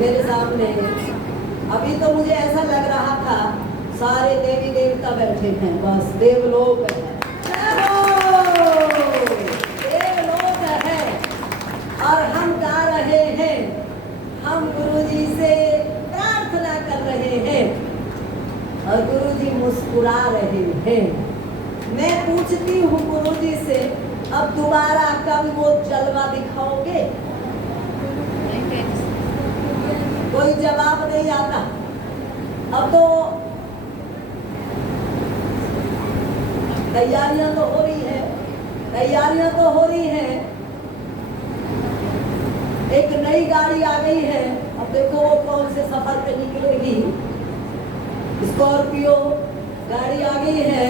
मेरे सामने अभी तो मुझे ऐसा लग रहा था सारे देवी देवता बैठे हैं, बस देवलोक है, देवलोक है। और हम गा रहे हैं, हम गुरुजी से प्रार्थना कर रहे हैं और गुरुजी मुस्कुरा रहे हैं। मैं पूछती हूँ गुरुजी से, अब दोबारा कब वो जलवा दिखाओगे? कोई जवाब नहीं आता। अब तो तैयारियां तो हो रही है, तैयारियां तो हो रही हैं। एक नई गाड़ी आ गई है, अब देखो वो कौन से सफर पे निकलेगी। स्कॉर्पियो गाड़ी आ गई है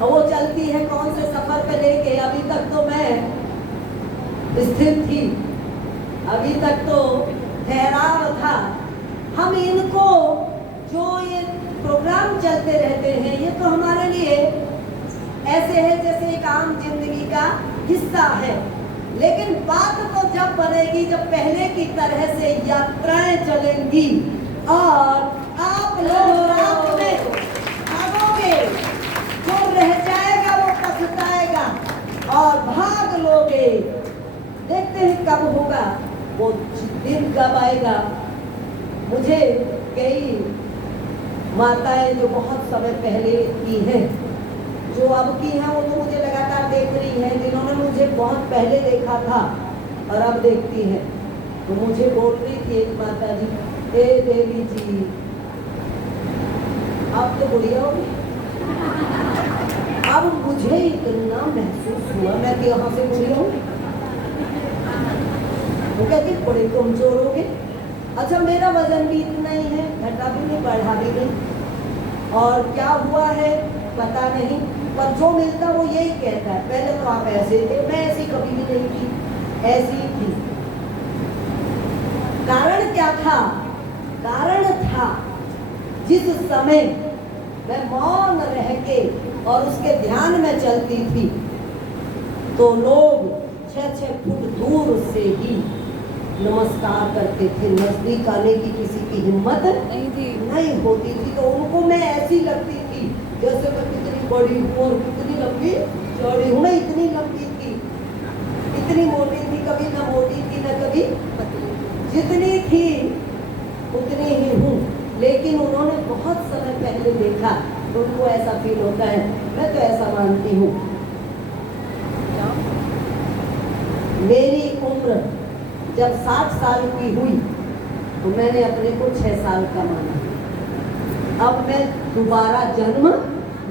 और वो चलती है कौन से सफर पे लेके। अभी तक तो मैं स्थिर थी, अभी तक तो ठहराव था। हम इनको जो ये प्रोग्राम चलते रहते हैं, ये तो हमारे लिए ऐसे है जैसे एक आम जिंदगी का हिस्सा है। लेकिन बात तो जब बनेगी जब पहले की तरह से यात्राएं चलेंगी और आप लोग रात में भागोगे, जो रह जाएगा वो पछताएगा और भाग लोगे। देखते हैं कब होगा वो दिन, कब आएगा। मुझे कई माताएं जो बहुत समय पहले की हैं, जो अब की हैं, वो तो मुझे लगातार देख रही हैं। जिन्होंने मुझे बहुत पहले देखा था और अब देखती हैं, तो मुझे बोल रही थी एक माता जी, हे देवी जी अब तो बुढ़िया होगी। अब मुझे इतना महसूस हुआ मैं कि यहाँ से बुढ़िया हूँ। वो कहती बड़े कमजोर हो गए। अच्छा, मेरा वजन भी इतना ही है, घटा भी नहीं बढ़ा भी नहीं, और क्या हुआ है पता नहीं, पर जो मिलता वो यही कहता है, पहले तो आप ऐसे थे। मैं ऐसी कभी भी नहीं थी, ऐसी ही थी। कारण क्या था? कारण था जिस समय मैं मौन रह के और उसके ध्यान में चलती थी, तो लोग 6-6 फुट दूर से ही नमस्कार करते थे। नजदीक आने की किसी की हिम्मत नहीं होती थी। तो उनको मैं ऐसी लगती थी जैसे मैं कितनी बड़ी हूँ और कितनी लंबी चौड़ी हूँ। मैं इतनी लंबी थी, इतनी मोटी थी, कभी ना मोटी थी ना कभी जितनी थी उतनी ही हूँ। लेकिन उन्होंने बहुत समय पहले देखा तो उनको ऐसा फील होता है। मैं तो ऐसा मानती हूँ, मेरी उम्र जब 60 साल की हुई तो मैंने अपने को 6 साल का माना। अब मैं दोबारा जन्म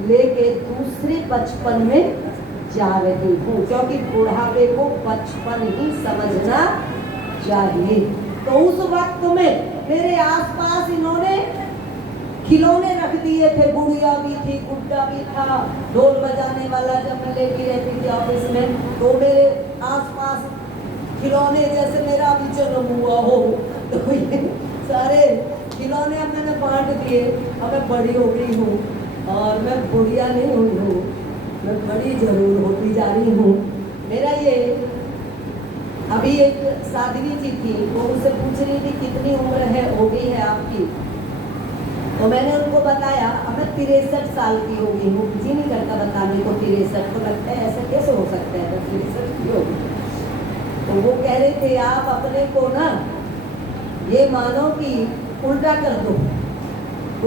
लेके दूसरे बचपन में जा रही हूँ, क्योंकि बुढ़ापे को बचपन ही समझना चाहिए। तो उस वक्त में मेरे आसपास इन्होंने खिलौने रख दिए थे। गुड़िया भी थी, गुड्डा भी था, ढोल बजाने वाला जब मैं लेके रहती थी ऑफिस में, तो मेरे आसपास खिलौने, जैसे मेरा अभी जन्म हुआ हो तो ये सारे खिलौने अब मैंने बांट दिए। अब मैं बड़ी हो गई हूँ और मैं बुढ़िया नहीं हुई हूँ, मैं बड़ी जरूर होती जा रही हूँ। मेरा ये अभी एक साध्वी जी थी, वो मुझसे पूछ रही थी कितनी उम्र है हो गई है आपकी। तो मैंने उनको बताया अब मैं 63 साल की हो गई हूँ। जी नहीं करता बताने को 63, तो लगता है ऐसा कैसे हो सकता है 63 की हो गई। तो वो कह रहे थे आप अपने को ना ये मानो कि उल्टा कर दो,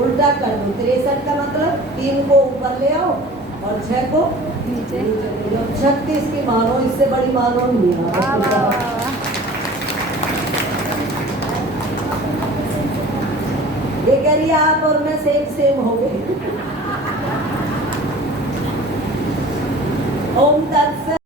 उल्टा कर दो। 63 का मतलब 3 को ऊपर ले आओ और 6 को नीचे। 36 की मानो, इससे बड़ी मानो नहीं है। ये कह रही आप और मैं सेम हो गए। ओम तत्सत।